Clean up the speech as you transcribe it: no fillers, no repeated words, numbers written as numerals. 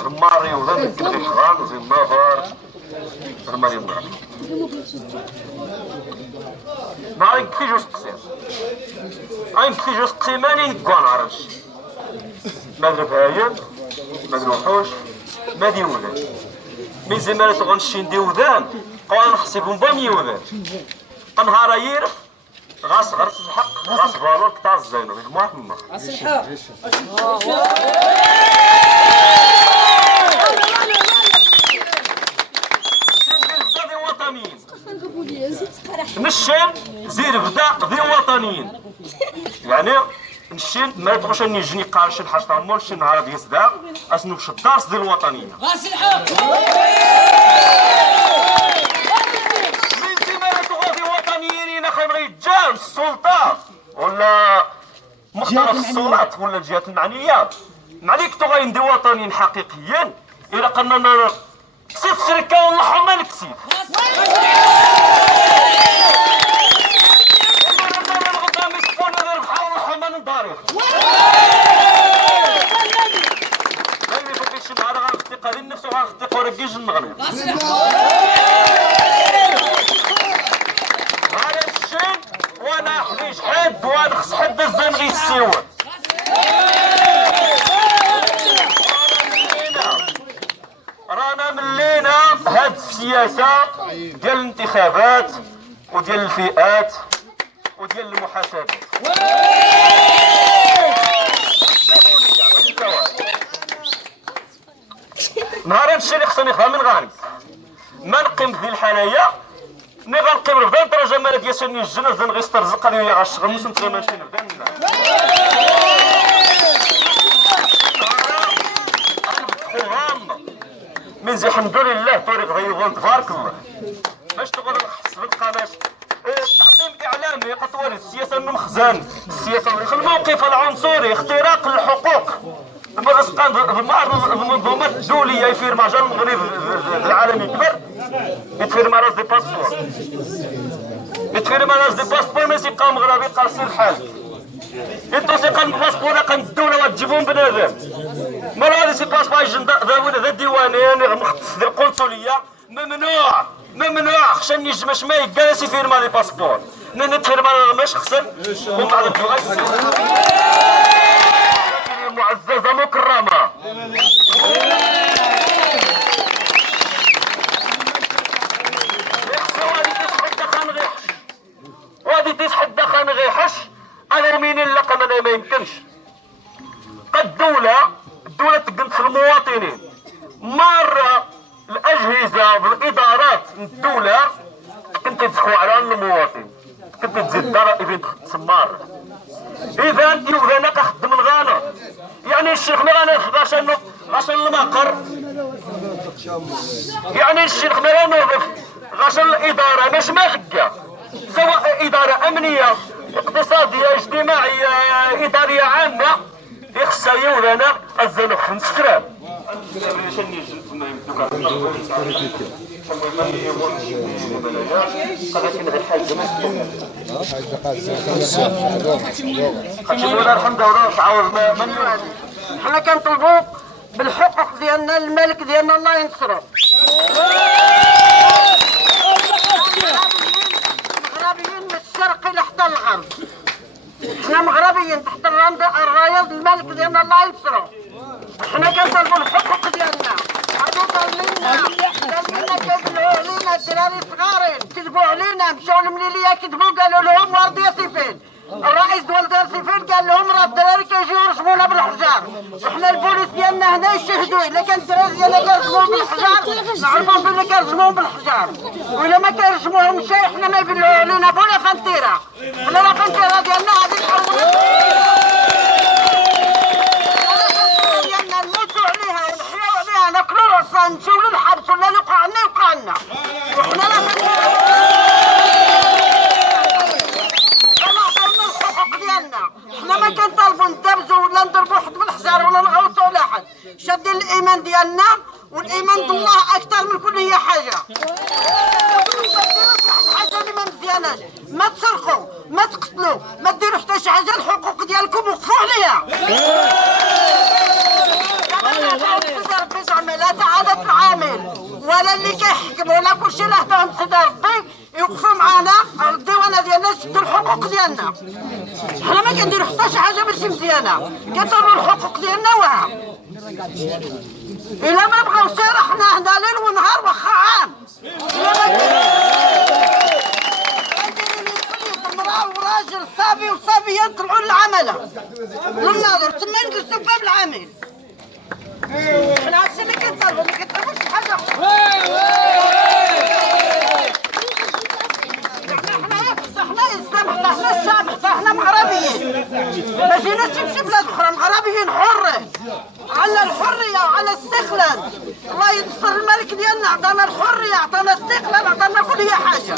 رماري ولا نكمل شغال زي ما فار رماري رماري ناري كفي جوز قصير أين كفي جوز قصير ماني نكوان عرش ما درب هايم ما دروحوش ما ديوذان مي زمالة غنشين ديوذان قوان نحسبهم بامي وذان قنهار ييرف غاس غرس الحق غاس فالور كتاع الزينو مجموعة من المخ غاس الحق نشين زير بدا ذي وطنيين يعني نشين ما يبغوش اني يجني قارش الحاج طامول شي نهار ديال صداع اسنو باش الدارس ديال الوطنيين غاس الحق من زمان تغوضي وطنيين اخي بغا يتجاوز السلطه ولا مختلف السلطات ولا الجهات المعنيه معليك تو غايندي وطنيين حقيقيين الى قلنا كسيت الشركه والله ما نكسيت قال النفس وغنخطيق ورقيج المغرب هذا الشيء وانا حريش حد ونخص حد الزنغي السيوة رانا ملينا هاد السياسة ديال الانتخابات وديال الفئات وديال المحاسبات نهار هادشي اللي خصني نفهم من غاني ما نقيم في الحنايا ملي غنقيم رفدا درجه مالا ديال شنو الجنة زنغي استرزق هذه هي غاشتغل نسنت غير ماشي نبدا من زي الحمد لله طريق غيغون تبارك الله باش تقول نحس بالقناش تعطيم اعلامي قطوار السياسه المخزن السياسه في الموقف العنصري اختراق الحقوق المنظومات الدوليه يفير مجال المغرب العالمي كبر يتفير مع راس دي باسبور يتفير مع راس دي باسبور ما يبقى مغربي قاصر الحال انتو سيقا الباسبور قن الدوله وتجيبهم بنادم ما هذا سي باسبور ذا الديوانين مختص ديال القنصليه ممنوع خشى نجمش ما يجلس يفير مع لي باسبور نتفير مع ماش خسن ومن بعد الدول معززة مكرمة وهذه تيسحد خان غيحش انا مين اللقم انا ما يمكنش قد الدولة تقنت في المواطنين مرة الاجهزة والادارات الدولة كنت تدخل على المواطن كنت تزيد ضرائب تسمار اذا انا كنخدم الغانا يعني الشيخ ما غنوقف عشان المقر يعني الشيخ ما غنوقف عشان الاداره باش ما حكا سواء اداره امنيه اقتصاديه اجتماعيه اداريه عامه يخصها يولنا الزنق في السراب حنا كنطلبوا بالحقوق ديالنا الملك ديالنا الله ينصرو مغربيين من الشرق الى حتى الغرب حنا مغربيين تحت الرايه الملك ديالنا الله ينصرو حنا كنطلبوا الحقوق ديالنا هادو ظالمينا كيدلعوا علينا الدراري صغارين كذبوا علينا مشاو للمليليه كذبوا قالوا لهم ورديه سيفين الرئيس دول سيفين قال لهم راه الدراري كيجيو يرجمونا بالحجار وحنا البوليس ديالنا هنا يشهدوا الا كان الدراري ديالنا كيرجموهم بالحجار نعرفوا بلي كيرجموهم بالحجار والا ما كيرجموهمش حنا ما يبلعوا علينا بولا فانتيره حنا لا فانتيره ديالنا غادي نحولوا ديالنا نموتوا عليها ونحياو عليها ناكلوا راسها نمشيو للحبس ولا اللي وقع لنا يوقع لنا وحنا لا فانتيره حنا ما كنطالبوا ندبزوا ولا نضربوا حد بالحجار ولا نغوصوا على حد شادين الايمان ديالنا والايمان بالله اكثر من كل حاجه حاجه اللي ما مزياناش ما تسرقوا ما تقتلوا ما ديروا حتى شي حاجه الحقوق ديالكم وقفوا عليها ربي زعما لا سعاده العامل ولا اللي كيحكم ولا كلشي له فهم سيدي ربي يوقفوا معنا الديوانه ديالنا يشدوا الحقوق ديالنا حنا ما كنديروا حتى شي حاجه ماشي مزيانه كنطلبوا الحقوق ديالنا وها الا ما بغاوش حنا هنا ليل ونهار واخا عام المراه وراجل صبي وصبيه طلعوا للعمله للناظر تما نجلسوا باب العامل حنا هادشي اللي كنطلبوا ما كنطلبوش شي حاجه حنا الاسلام حنا الشعب حنا مغربيين ما جيناش نمشي بلاد اخرى مغربيين حرين على الحريه وعلى الاستقلال الله ينصر الملك ديالنا عطانا الحريه عطانا الاستقلال عطانا كل حاجه